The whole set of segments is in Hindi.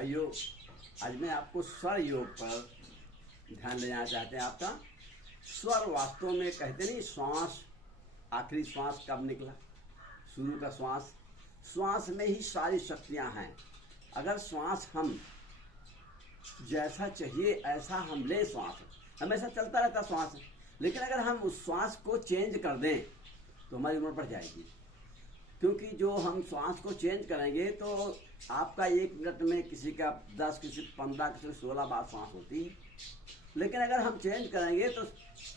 भाइयों, आज मैं आपको स्वर योग पर ध्यान देना चाहते हैं। आपका स्वर वास्तव में कहते नहीं, श्वास, आखिरी श्वास कब निकला, शुरू का श्वास, श्वास में ही सारी शक्तियां हैं। अगर श्वास हम जैसा चाहिए ऐसा हम ले, श्वास हमेशा चलता रहता श्वास, लेकिन अगर हम उस श्वास को चेंज कर दें तो हमारी उम्र बढ़ जाएगी। क्योंकि जो हम श्वास को चेंज करेंगे तो आपका 1 मिनट में किसी का 10, किसी 15, किसी 16 बार श्वास होती है, लेकिन अगर हम चेंज करेंगे तो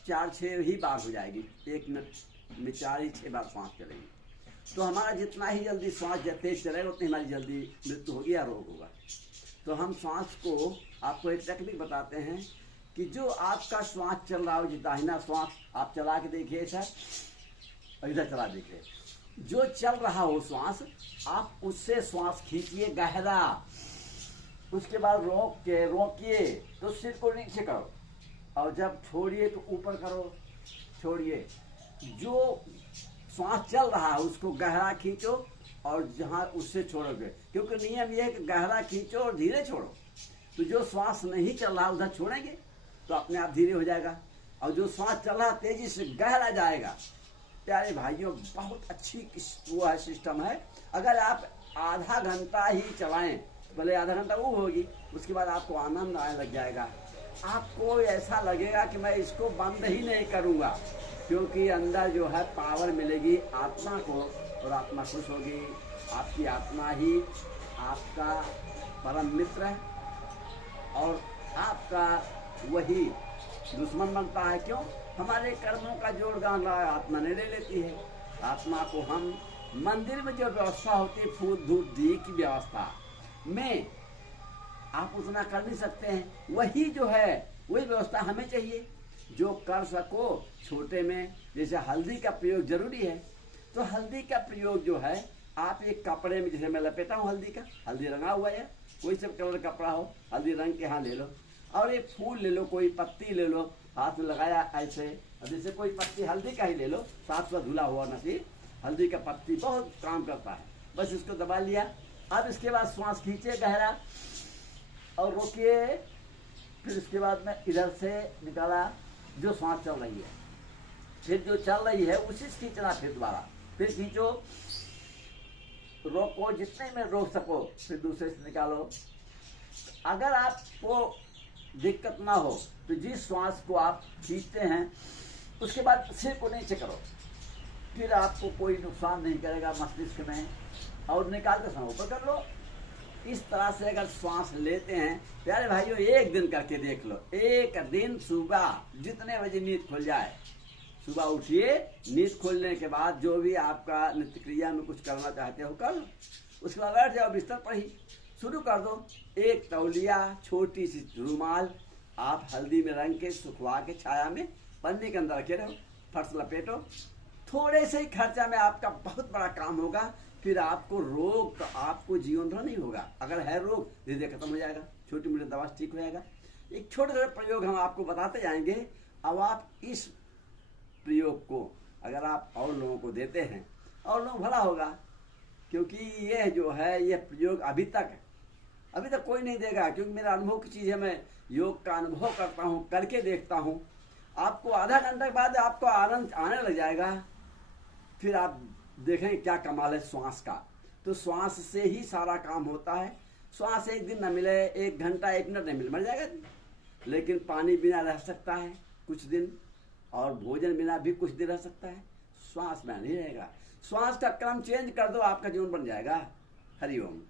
4-6 ही बार हो जाएगी। 1 मिनट में 4 ही 6 बार श्वास चलेगी। तो हमारा जितना ही जल्दी श्वास तेज चलेगा उतनी हमारी जल्दी मृत्यु होगी या रोग होगा। तो हम श्वास को आपको एक टेक्निक बताते हैं कि जो आपका श्वास चल रहा हो, जो दाहिना श्वास आप चला के देखिए सर, इधर चला देखिए, जो चल रहा हो श्वास, आप उससे श्वास खींचिए गहरा, उसके बाद रोकिए तो सिर को नीचे करो, और जब छोड़िए तो ऊपर करो, छोड़िए। जो श्वास चल रहा है उसको गहरा खींचो और जहां उससे छोड़ोगे, क्योंकि नियम यह है कि गहरा खींचो और धीरे छोड़ो। तो जो श्वास नहीं चल रहा उधर छोड़ेंगे तो अपने आप धीरे हो जाएगा, और जो श्वास चल रहा तेजी से गहरा जाएगा। प्यारे भाइयों, बहुत अच्छी वो है, सिस्टम है। अगर आप आधा घंटा ही चलाएं, भले आधा घंटा वो होगी, उसके बाद आपको आनंद आने लग जाएगा। आपको ऐसा लगेगा कि मैं इसको बंद ही नहीं करूँगा, क्योंकि अंदर जो है पावर मिलेगी आत्मा को, और आत्मा खुश होगी। आपकी आत्मा ही आपका परम मित्र है और आपका वही दुश्मन बनता है। क्यों? हमारे कर्मों का जोड़ गान आत्मा ने ले लेती है। आत्मा को हम मंदिर में जो व्यवस्था होती है, फूल धूप दी की व्यवस्था में आप उतना कर नहीं सकते हैं। वही जो है वही व्यवस्था हमें चाहिए, जो कर सको छोटे में। जैसे हल्दी का प्रयोग जरूरी है, तो हल्दी का प्रयोग जो है आप एक कपड़े में, जैसे मैं लपेटा हूँ हल्दी का, हल्दी रंगा हुआ है, कोई सब कलर कपड़ा हो, हल्दी रंग के यहाँ ले लो, और एक फूल ले लो, कोई पत्ती ले लो, हाथ में लगाया ऐसे। अब जैसे कोई पत्ती हल्दी का ही ले लो, साफ का धुला हुआ नसीब, हल्दी का पत्ती बहुत काम करता है, बस इसको दबा लिया। अब इसके बाद श्वास खींचे गहरा और रोकिए, फिर इसके बाद में इधर से निकाला जो श्वास चल रही है, फिर जो चल रही है उसी से खींचना, फिर दोबारा फिर खींचो, रोको जितने में रोक सको, फिर दूसरे से निकालो। अगर आपको दिक्कत ना हो तो जिस श्वास को आप खींचते हैं उसके बाद सिर को नीचे करो, फिर आपको कोई नुकसान नहीं करेगा मस्तिष्क में, और निकालते समय ऊपर कर लो। इस तरह से अगर श्वास लेते हैं प्यारे भाइयों, 1 दिन करके देख लो। 1 दिन सुबह जितने बजे नींद खुल जाए, सुबह उठिए, नींद खोलने के बाद जो भी आपका नित्य क्रिया में कुछ करना चाहते हो कर लो, उसके बाद बैठ जाओ बिस्तर पर ही, शुरू कर दो। 1 तौलिया, छोटी सी रुमाल आप हल्दी में रंग के सुखवा के छाया में पन्नी के अंदर रखे रहो, फर्श लपेटो। थोड़े से ही खर्चा में आपका बहुत बड़ा काम होगा। फिर आपको रोग तो आपको जीवन भर नहीं होगा, अगर है रोग धीरे धीरे खत्म हो जाएगा, छोटी मोटी दवा से ठीक हो जाएगा। एक छोटे छोटे प्रयोग हम आपको बताते जाएंगे। अब आप इस प्रयोग को अगर आप और लोगों को देते हैं और लोग भला होगा, क्योंकि ये जो है ये प्रयोग अभी तक कोई नहीं देगा, क्योंकि मेरा अनुभव की चीज़ है। मैं योग का अनुभव करता हूँ, करके देखता हूँ। आपको आधा घंटे के बाद आपको आनंद आने लग जाएगा, फिर आप देखेंगे क्या कमाल है श्वास का। तो श्वास से ही सारा काम होता है। श्वास 1 दिन न मिले, 1 घंटा 1 मिनट नहीं मिले, मर जाएगा। लेकिन पानी बिना रह सकता है कुछ दिन, और भोजन बिना भी कुछ दिन रह सकता है, श्वास में नहीं रहेगा। श्वास का क्रम चेंज कर दो, आपका जीवन बन जाएगा। हरिओम।